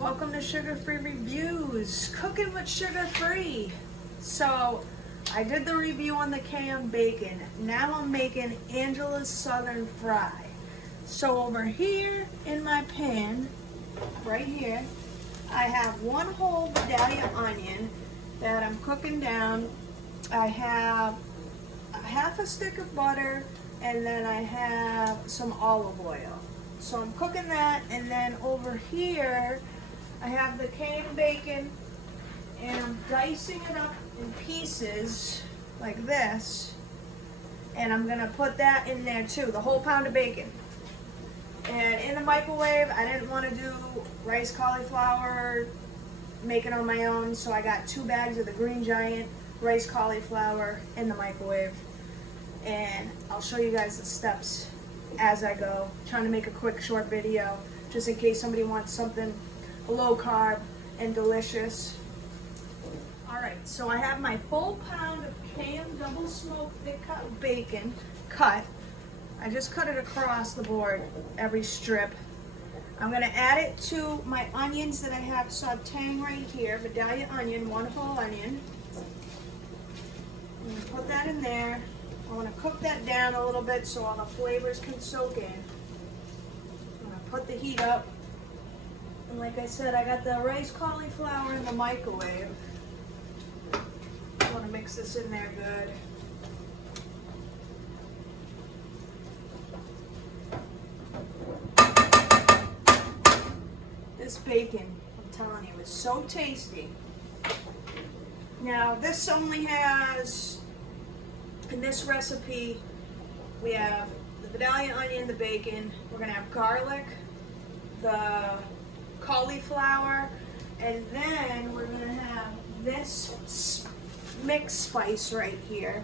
Welcome to Sugar Free Reviews, cooking with sugar free. So I did the review on the canned bacon. Now I'm making Angela's Southern Fry. So over here in my pan, right here, I have one whole medallion onion that I'm cooking down. I have a half a stick of butter, and then I have some olive oil. So I'm cooking that, and then over here I have the canned bacon, and I'm dicing it up in pieces like this, and I'm gonna put that in there too, the whole pound of bacon. And in the microwave, I didn't want to do rice cauliflower, make it on my own, so I got 2 bags of the Green Giant rice cauliflower in the microwave, and I'll show you guys the steps as I go. Trying to make a quick short video just in case somebody wants something low carb and delicious. Alright, so I have my full pound of canned double smoked thick cut bacon cut. I just cut it across the board, every strip. I'm going to add it to my onions that I have sauteing right here, medallion onion, one whole onion. I'm going to put that in there. I want to cook that down a little bit so all the flavors can soak in. I'm going to put the heat up. And like I said, I got the rice cauliflower in the microwave. I want to mix this in there good. This bacon, I'm telling you, is so tasty. Now this only has, in this recipe, we have the medallion onion, the bacon, we're going to have garlic, the cauliflower, and then we're going to have this mixed spice right here.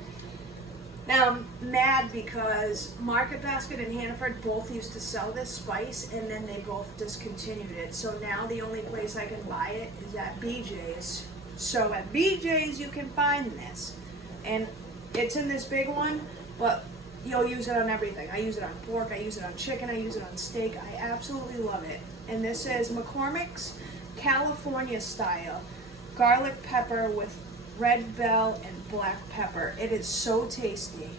Now I'm mad because Market Basket and Hannaford both used to sell this spice, and then they both discontinued it. So now the only place I can buy it is at BJ's. So at BJ's you can find this, and it's in this big one, but you'll use it on everything. I use it on pork, I use it on chicken, I use it on steak. I absolutely love it. And this is McCormick's California style garlic pepper with red bell and black pepper. It is so tasty.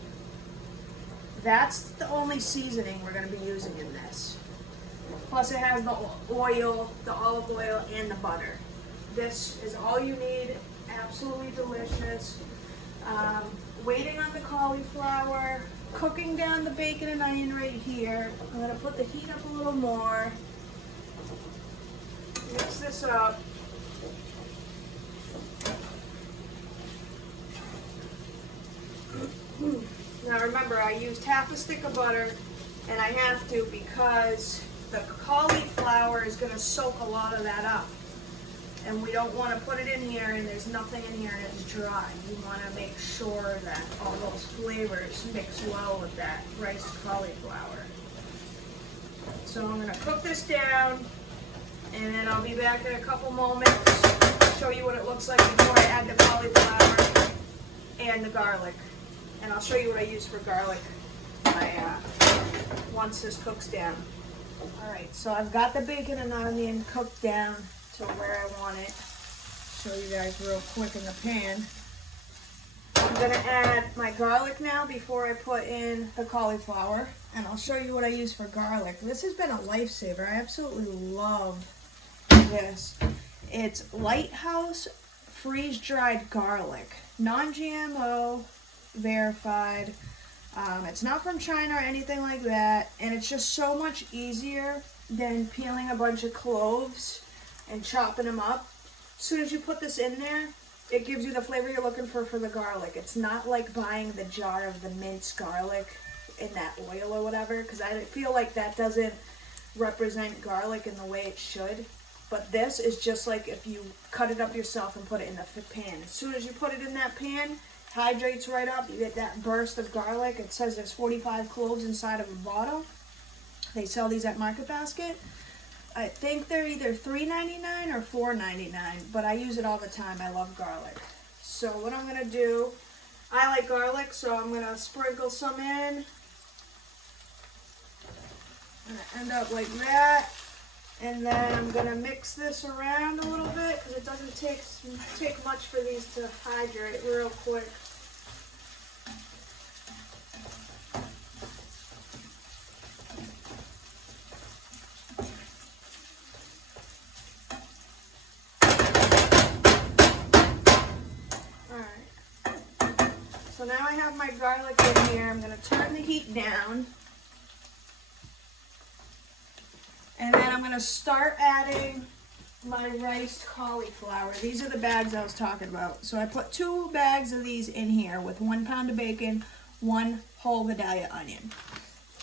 That's the only seasoning we're going to be using in this. Plus it has the oil, the olive oil, and the butter. This is all you need. Absolutely delicious. Waiting on the cauliflower, cooking down the bacon and onion right here. I'm going to put the heat up a little more. Mix this up. Now remember, I used half a stick of butter, and I have to because the cauliflower is going to soak a lot of that up. And we don't want to put it in here and there's nothing in here and it's dry. You want to make sure that all those flavors mix well with that rice cauliflower. So I'm going to cook this down, and then I'll be back in a couple moments to show you what it looks like before I add the cauliflower and the garlic. And I'll show you what I use for garlic once this cooks down. Alright, so I've got the bacon and onion cooked down to where I want it. Show you guys real quick in the pan. I'm going to add my garlic now before I put in the cauliflower. And I'll show you what I use for garlic. This has been a lifesaver. I absolutely love this. It's Lighthouse freeze-dried garlic. Non-GMO, verified. It's not from China or anything like that, and it's just so much easier than peeling a bunch of cloves and chopping them up. As soon as you put this in there, it gives you the flavor you're looking for the garlic. It's not like buying the jar of the minced garlic in that oil or whatever, because I feel like that doesn't represent garlic in the way it should. But this is just like if you cut it up yourself and put it in the pan. As soon as you put it in that pan, hydrates right up, you get that burst of garlic. It says there's 45 cloves inside of a bottle. They sell these at Market Basket. I think they're either $3.99 or $4.99, but I use it all the time. I love garlic. So what I'm going to do, I like garlic, so I'm going to sprinkle some in. I'm going to end up like that. And then I'm gonna mix this around a little bit because it doesn't take much for these to hydrate real quick. Alright. So now I have my garlic in here. I'm gonna turn the heat down. And then I'm gonna start adding my riced cauliflower. These are the bags I was talking about. So I put 2 bags of these in here with 1 pound of bacon, 1 whole Vidalia onion.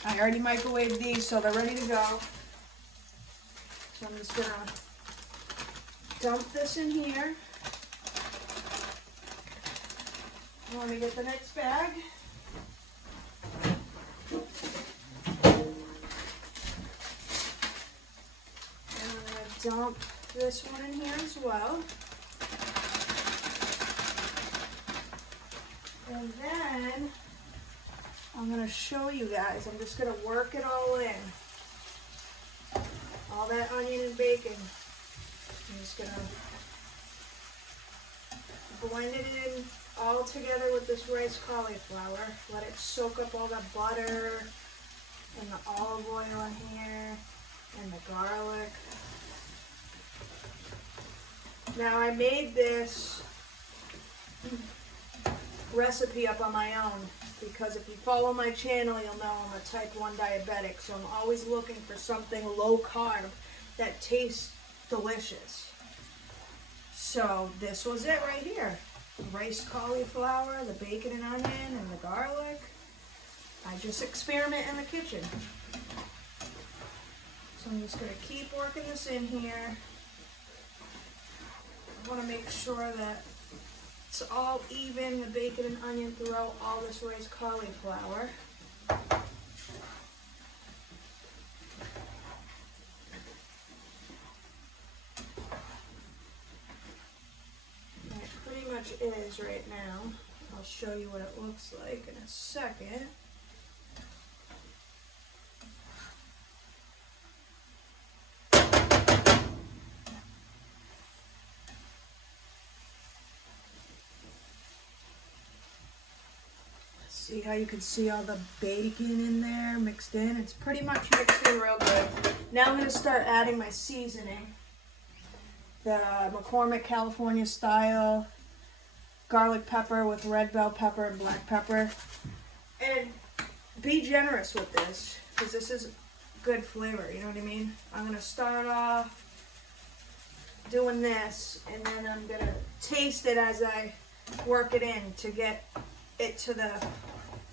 I already microwaved these, so they're ready to go. So I'm just gonna dump this in here. Let me get the next bag. And I'm gonna dump this one in here as well. And then I'm going to show you guys. I'm just going to work it all in. All that onion and bacon. I'm just going to blend it in all together with this riced cauliflower. Let it soak up all the butter and the olive oil in here and the garlic. Now I made this recipe up on my own because if you follow my channel, you'll know I'm a type 1 diabetic, so I'm always looking for something low carb that tastes delicious. So this was it right here. Riced cauliflower, the bacon and onion, and the garlic. I just experiment in the kitchen. So I'm just going to keep working this in here. I want to make sure that it's all even, the bacon and onion throughout all this riced cauliflower. And it pretty much is right now. I'll show you what it looks like in a second. See how you can see all the bacon in there mixed in? It's pretty much mixed in real good. Now I'm going to start adding my seasoning. The McCormick California style garlic pepper with red bell pepper and black pepper. And be generous with this because this is good flavor, you know what I mean? I'm going to start off doing this and then I'm going to taste it as I work it in to get it to the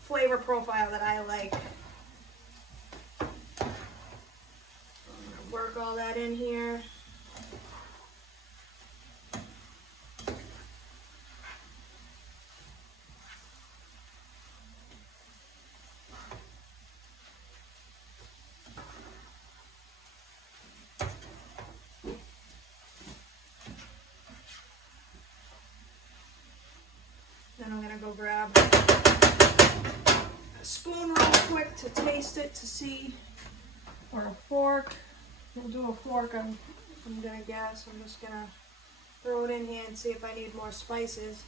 flavor profile that I like. I'm going to work all that in here. Then I'm going to go grab a spoon real quick to taste it to see, or a fork. We'll do a fork, I'm going to guess. I'm just going to throw it in here and see if I need more spices.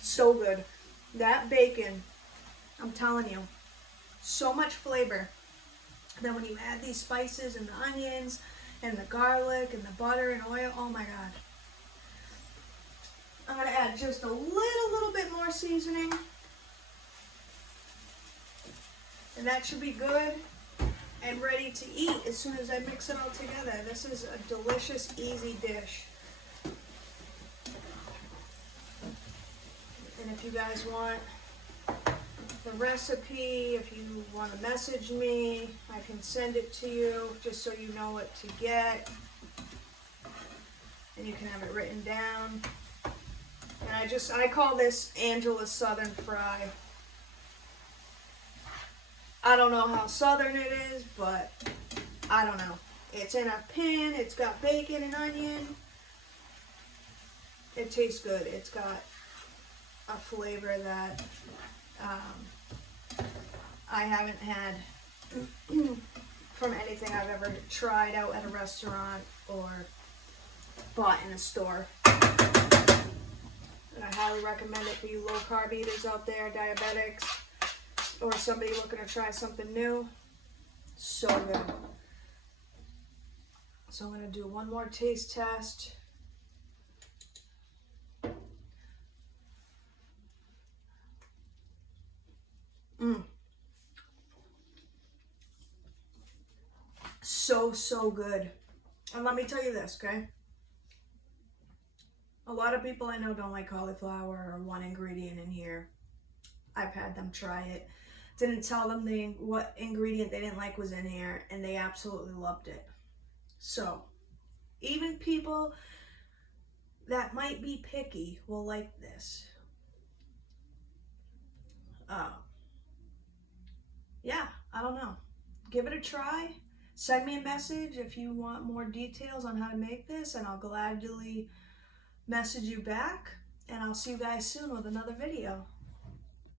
So good. That bacon, I'm telling you, so much flavor. Then when you add these spices and the onions and the garlic and the butter and oil, oh my God. I'm going to add just a little bit more seasoning. And that should be good and ready to eat as soon as I mix it all together. This is a delicious, easy dish. And if you guys want the recipe, if you want to message me, I can send it to you just so you know what to get. And you can have it written down. And I call this Angela's Southern Fry. I don't know how southern it is, but I don't know. It's in a pan, it's got bacon and onion. It tastes good. It's got a flavor that I haven't had from anything I've ever tried out at a restaurant or bought in a store. And I highly recommend it for you low carb eaters out there, diabetics, or somebody looking to try something new. So good. So I'm going to do one more taste test. So good. And let me tell you this, okay? A lot of people I know don't like cauliflower or one ingredient in here. I've had them try it. Didn't tell them what ingredient they didn't like was in here, and they absolutely loved it. So, even people that might be picky will like this. Yeah, I don't know. Give it a try. Send me a message if you want more details on how to make this, and I'll gladly message you back. And I'll see you guys soon with another video.